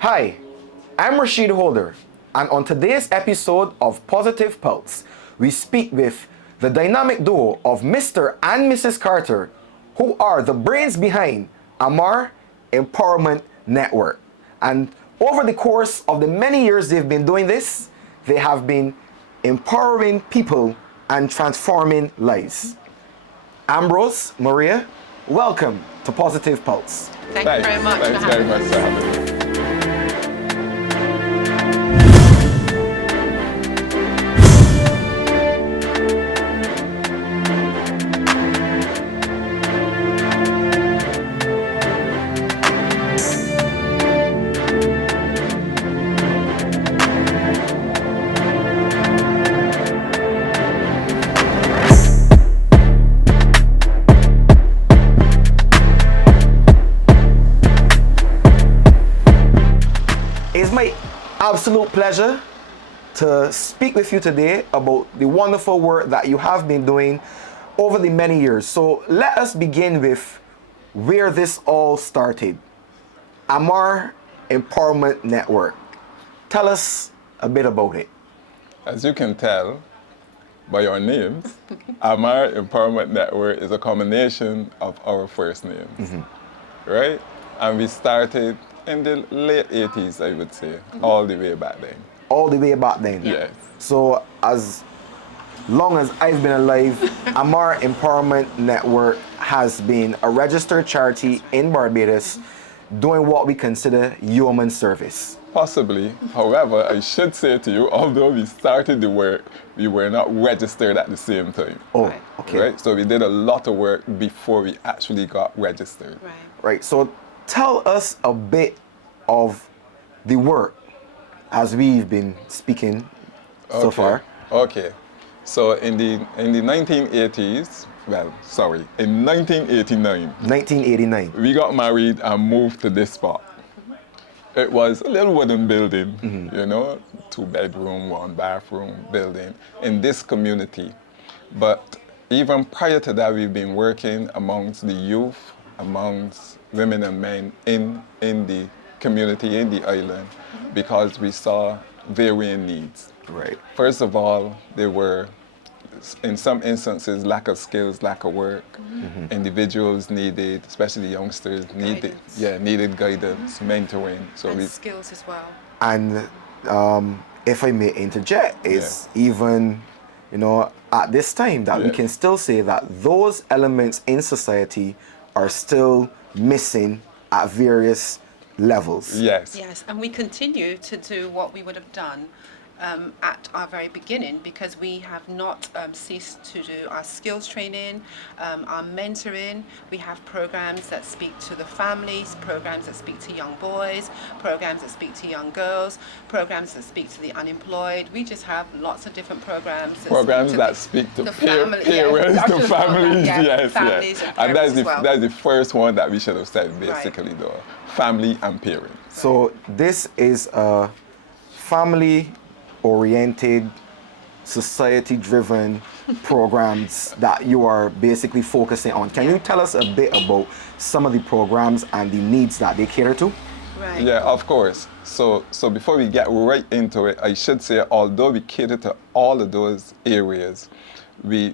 Hi, I'm Rashid Holder, and on today's episode of Positive Pulse, we speak with the dynamic duo of Mr. and Mrs. Carter, who are the brains behind AMMAR Empowerment Network. And over the course of the many years they've been doing this, they have been empowering people and transforming lives. Ambrose, Maria, welcome to Positive Pulse. Thank you very much. Thanks very much for having me. It's my absolute pleasure to speak with you today about the wonderful work that you have been doing over the many years. So let us begin with where this all started. AMMAR Empowerment Network. Tell us a bit about it. As you can tell by our names, AMMAR Empowerment Network is a combination of our first names, right? And we started in the late 80s, I would say, all the way back then. All the way back then. Yes. So as long as I've been alive, AMMAR Empowerment Network has been a registered charity in Barbados doing what we consider human service. Possibly. However, I should say to you, although we started the work, we were not registered at the same time. Oh, Right. okay. Right? So we did a lot of work before we actually got registered. Right. Right. So tell us a bit of the work as we've been speaking so Okay. far. Okay. So in the 1980s, in 1989, 1989. we got married and moved to this spot. It was a little wooden building, you know, 2-bedroom, 1-bathroom building in this community. But even prior to that, we've been working amongst the youth, amongst women and men in the community, in the island, because we saw varying needs. Right. First of all, there were, in some instances, lack of skills, lack of work. Individuals needed, especially youngsters, needed guidance, mentoring. So And we, skills as well. And if I may interject, it's even, at this time that we Yeah. can still say that those elements in society are still missing at various levels. yes, Yes, and we continue to do what we would have done at our very beginning, because we have not ceased to do our skills training, our mentoring. We have programs that speak to the families, programs that speak to young boys, programs that speak to young girls, programs that speak to the unemployed. We just have lots of different programs. That speak to the parents, yeah. to families, Yeah, yes, families yes. and And parents as well. that's the first one that we should have said, basically, though. Family and parents. So this is a family-oriented, society-driven programs that you are basically focusing on. Can you tell us a bit about some of the programs and the needs that they cater to? Right. Yeah, of course. So before we get right into it, I should say, although we cater to all of those areas, we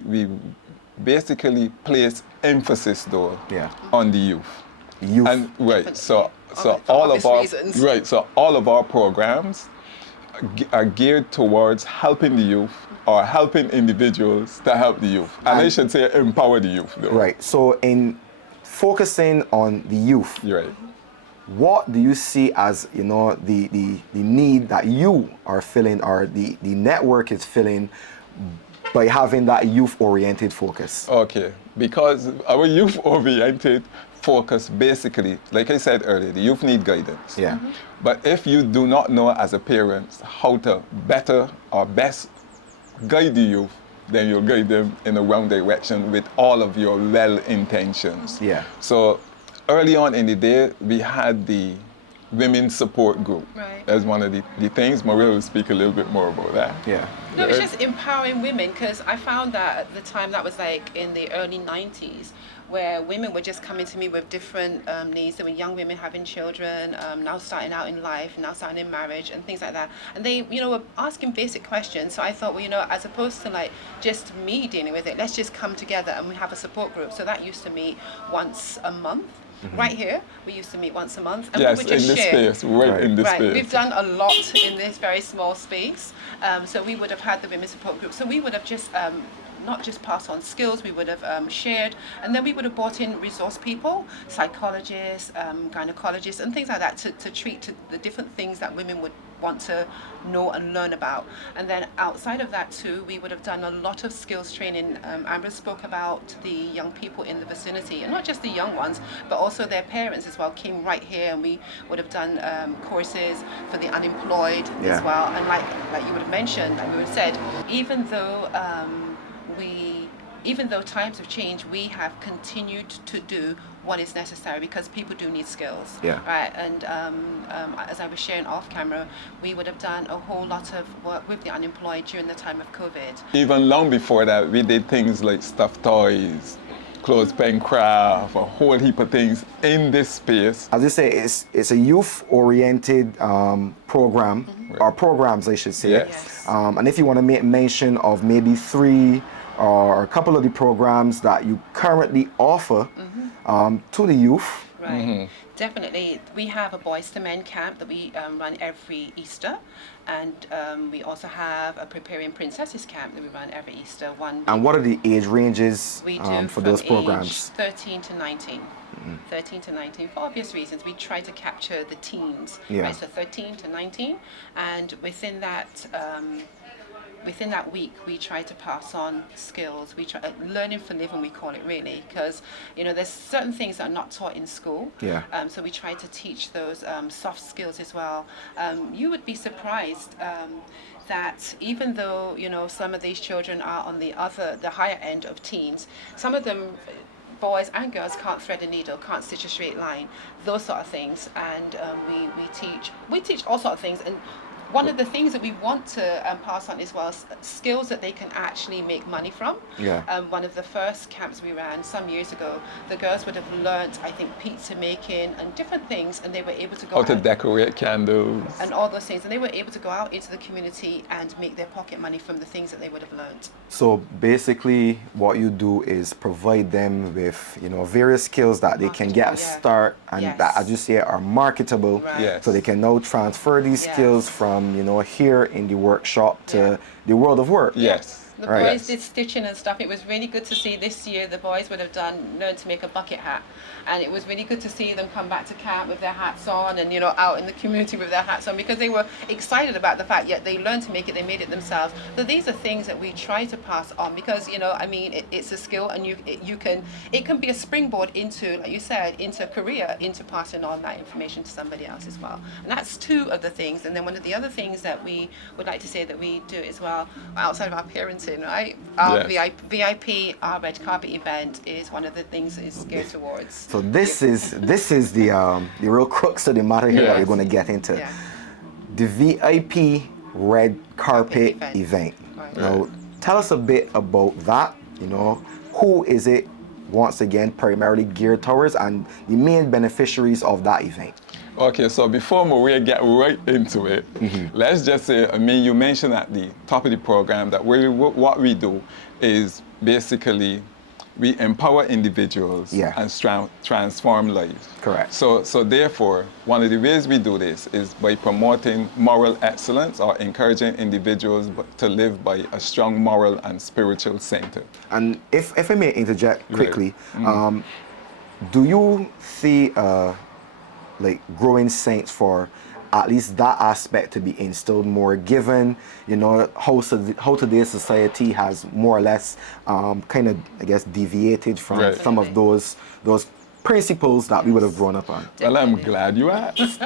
basically place emphasis, though, Yeah. on the youth. Youth. And right, so For all of obvious reasons. all of our programs are geared towards helping the youth or helping individuals to help the youth. And I should say empower the youth, though. Right. So in focusing on the youth, You're right. what do you see as the need that you are filling, or the network is filling, by having that youth-oriented focus? Okay, because our youth-oriented focus, basically, like I said earlier, the youth need guidance. Yeah. But if you do not know as a parent how to better or best guide the youth, then you'll guide them in the wrong direction with all of your well intentions. Yeah. So early on in the day, we had the women's support group. Right. As one of the things. Maria will speak a little bit more about that. Yeah. No, it's just empowering women, because I found that at the time, that was like in the early 90s, where women were just coming to me with different needs. There were young women having children, now starting out in life, now starting in marriage and things like that. And they, were asking basic questions. So I thought, well, as opposed to like just me dealing with it, let's just come together and we have a support group. So that used to meet once a month. Right here, we used to meet once a month, and Yes, we would just in this share. space, right in this Right, space. we've done a lot in this very small space. So we would have had the women's support group. So we would have just not just passed on skills, we would have shared, and then we would have brought in resource people, psychologists, gynecologists, and things like that to treat to the different things that women would want to know and learn about. And then outside of that too, we would have done a lot of skills training. Amber spoke about the young people in the vicinity, and not just the young ones, but also their parents as well came right here, and we would have done courses for the unemployed as well. And like you would have mentioned, like we would have said, even though times have changed, we have continued to do what is necessary because people do need skills. Right. And as I was sharing off camera, we would have done a whole lot of work with the unemployed during the time of COVID. Even long before that, we did things like stuffed toys, clothespin craft, a whole heap of things in this space. As you say, it's a youth-oriented program, or programs, I should say. Yes. And if you want to make mention of maybe 3 or a couple of the programs that you currently offer to the youth. Right. Definitely. We have a Boys to Men camp that we run every Easter. And we also have a Preparing Princesses camp that we run every Easter. And what are the age ranges we do for those programs? Age 13 to 19. 13 to 19, for obvious reasons. We try to capture the teens, right? So 13 to 19. And within that week, we try to pass on skills. We try learning for living, we call it really, because there's certain things that are not taught in school. So we try to teach those soft skills as well. You would be surprised that even though some of these children are on the higher end of teens, some of them, boys and girls, can't thread a needle, can't stitch a straight line, those sort of things. And we teach all sorts of things. And one of the things that we want to pass on as well is skills that they can actually make money from. One of the first camps we ran some years ago, the girls would have learnt, I think, pizza making and different things, and they were able to go out to decorate candles and all those things, and they were able to go out into the community and make their pocket money from the things that they would have learnt. So basically, what you do is provide them with various skills that they can get a start, and that, as you say, are marketable. So they can now transfer these skills from here in the workshop to the world of work. The boys did stitching and stuff. It was really good to see this year the boys would have learned to make a bucket hat. And it was really good to see them come back to camp with their hats on and, out in the community with their hats on, because they were excited about the fact that they learned to make it, they made it themselves. So these are things that we try to pass on because, it's a skill, and it can be a springboard into, like you said, into a career, into passing on that information to somebody else as well. And that's 2 of the things. And then one of the other things that we would like to say that we do as well, outside of our parenting, right? Our VIP, our red carpet event is one of the things that is geared towards. So this is the real crux of the matter here that we're going to get into. The VIP red carpet event. Now, tell us a bit about that. Who is it, once again, primarily geared towards, and the main beneficiaries of that event? Okay, so before Maria get right into it, let's just say, you mentioned at the top of the program that what we do is basically we empower individuals and transform lives. Correct. So therefore, one of the ways we do this is by promoting moral excellence, or encouraging individuals to live by a strong moral and spiritual center. And if I may interject quickly, do you see growing saints for at least that aspect to be instilled more, given how today's society has more or less kind of, I guess, deviated from some of those principles that we would have grown up on? Well, I'm glad you asked.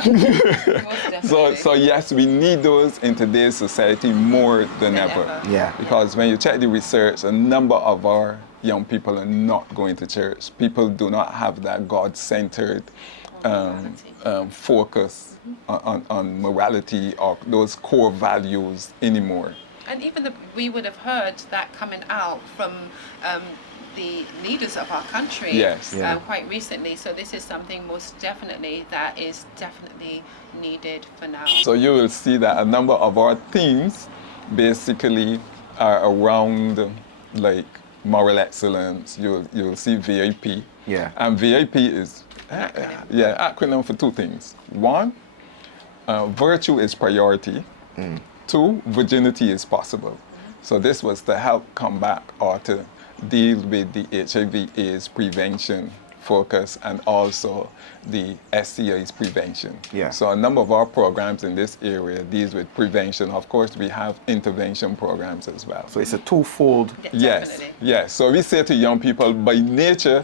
So yes, we need those in today's society more than ever. Because when you check the research, a number of our young people are not going to church. People do not have that God-centered focus on morality or those core values anymore. And even we would have heard that coming out from the leaders of our country Yes. Yeah. quite recently. So this is something most definitely that is definitely needed for now. So you will see that a number of our themes basically are around like moral excellence. You'll see VIP. Yeah. And VIP is Acronym. acronym for two things. One, virtue is priority. Two, virginity is possible. So this was to help combat or to deal with the HIV/AIDS prevention focus and also the STIs prevention. Yeah. So a number of our programs in this area deals with prevention. Of course, we have intervention programs as well. So it's a twofold. Yeah, Yes, definitely. yes. So we say to young people, by nature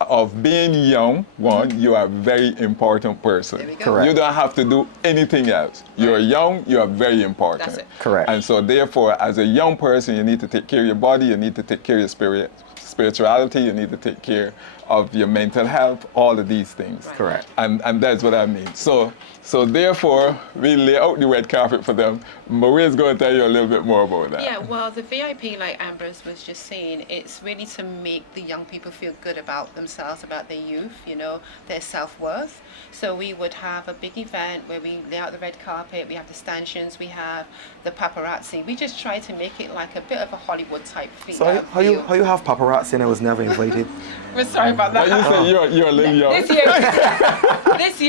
of being young, one, you are a very important person. There we go. Correct. You don't have to do anything else. You're young, you are very important. That's it. Correct. And so therefore, as a young person, you need to take care of your body, you need to take care of your spirituality, you need to take care of your mental health, all of these things. Right. Correct. And that's what I mean. So therefore, we lay out the red carpet for them. Maria's going to tell you a little bit more about that. Yeah, well, the VIP, like Amber's was just saying, it's really to make the young people feel good about themselves, about their youth, you know, their self-worth. So we would have a big event where we lay out the red carpet, we have the stanchions, we have the paparazzi. We just try to make it like a bit of a Hollywood type feel. So how you have paparazzi and I was never invited? We're sorry about But that. you say you're a little young. This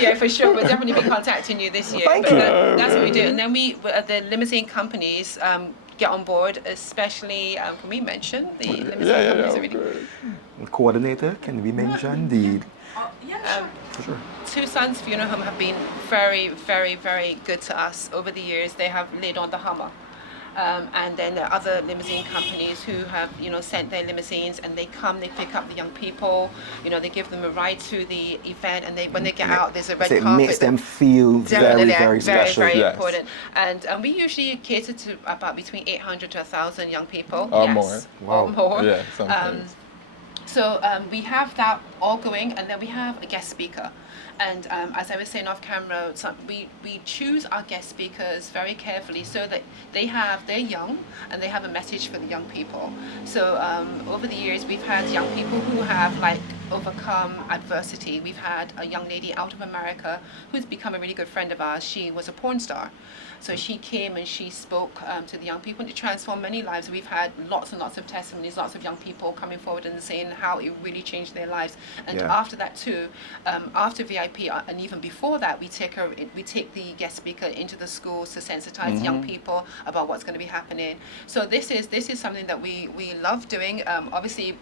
year for sure. We'll definitely be contacting you this year. Thank But you. that's what we do. And then the limousine companies get on board, especially, can we mention the limousine companies are really okay. Coordinator, can we mention the? Sure. Two Sons Funeral Home have been very, very, very good to us over the years. They have laid on the Hummer. And then there are other limousine companies who have, you know, sent their limousines and they come, they pick up the young people, you know, they give them a ride to the event and when they get out, there's a red So it carpet. makes them feel very, very special. Very Yes. important. And we usually cater to about between 800 to 1,000 young people. Or yes. more. Wow. Or more. Yeah, sometimes. So we have that all going, and then we have a guest speaker. And as I was saying off camera, we choose our guest speakers very carefully so that they're young and they have a message for the young people. So over the years, we've had young people who have like overcome adversity. We've had a young lady out of America who's become a really good friend of ours. She was a porn star. So she came and she spoke to the young people and it transformed many lives. We've had lots and lots of testimonies, lots of young people coming forward and saying how it really changed their lives. And Yeah. after that too, after VIP and even before that, we take the guest speaker into the schools to sensitize young people about what's going to be happening. So this is something that we love doing. Obviously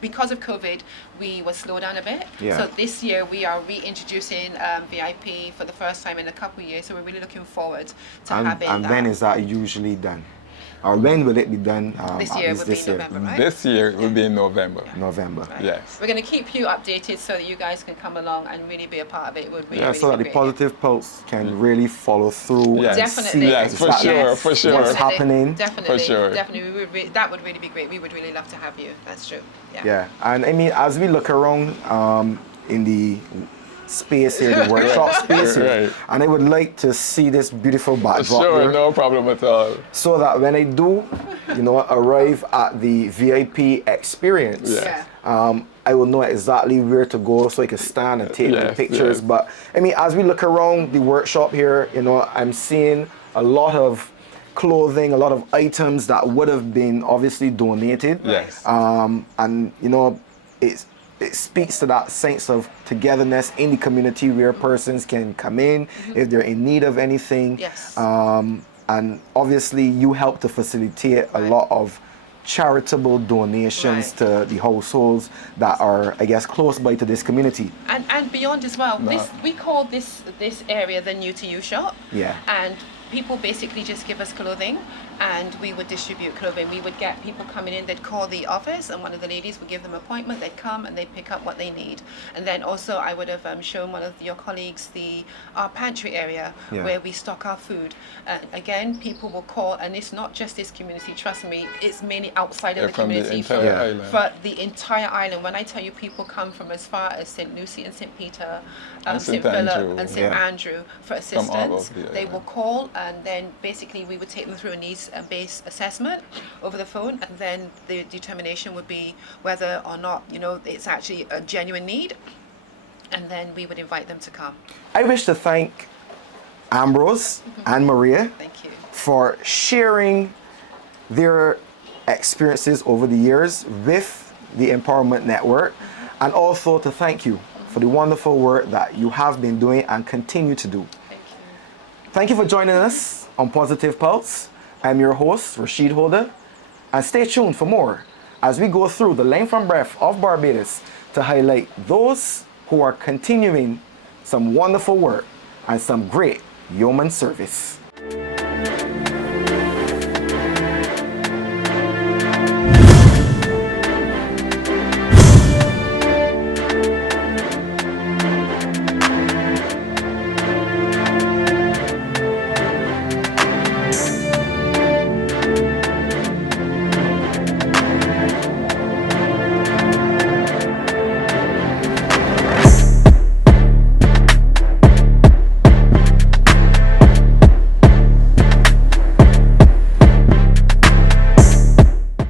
because of COVID, we were slowed down a bit. Yeah. So this year we are reintroducing VIP for the first time in a couple of years. So we're really looking forward to having And that. when is that usually done? Or when will it be done? This at year least would be this year? November, right? This year will be in November. November. Right. Yes. We're going to keep you updated so that you guys can come along and really be a part of it. It would really, Yeah, really so that be the great. positive pulse can really follow through Yes. and Definitely. see Yes, for exactly sure, for sure. what's Definitely, happening. Definitely, For sure. definitely. That would really be great. We would really love to have you. That's true. Yeah. Yeah, and I mean, as we look around in the space here, the workshop space here, Right. and I would like to see this beautiful backdrop Sure, here, no problem at all. so that when I do, arrive at the VIP experience, Yeah. I will know exactly where to go so I can stand and take the Yes, pictures. yes. But I mean, as we look around the workshop here, I'm seeing a lot of clothing, a lot of items that would have been obviously donated. Yes. And it speaks to that sense of togetherness in the community where persons can come in if they're in need of anything. Yes. And obviously you help to facilitate a Right. lot of charitable donations Right. to the households that are, I guess, close by to this community. And beyond as well. No. We call this area the New to You shop. Yeah. And people basically just give us clothing and we would distribute clothing. We would get people coming in, they'd call the office and one of the ladies would give them an appointment, they'd come and they'd pick up what they need. And then also I would have shown one of your colleagues our pantry area Yeah. where we stock our food. Again, people will call and it's not just this community, trust me, it's mainly outside of the From the community. entire Yeah. island. For the entire island. When I tell you people come from as far as St. Lucie and St. Peter, And St. St. Philip Andrew. and St. Yeah. Andrew for From all assistance, over the they island. will call and then basically we would take them through a needs-based assessment over the phone, and then the determination would be whether or not, you know, it's actually a genuine need, and then we would invite them to come. I wish to thank Ambrose and Maria Thank you. for sharing their experiences over the years with the Empowerment Network, and also to thank you for the wonderful work that you have been doing and continue to do. Thank you. Thank you for joining us on Positive Pulse. I'm your host, Rashid Holder, and stay tuned for more as we go through the length and breadth of Barbados to highlight those who are continuing some wonderful work and some great human service.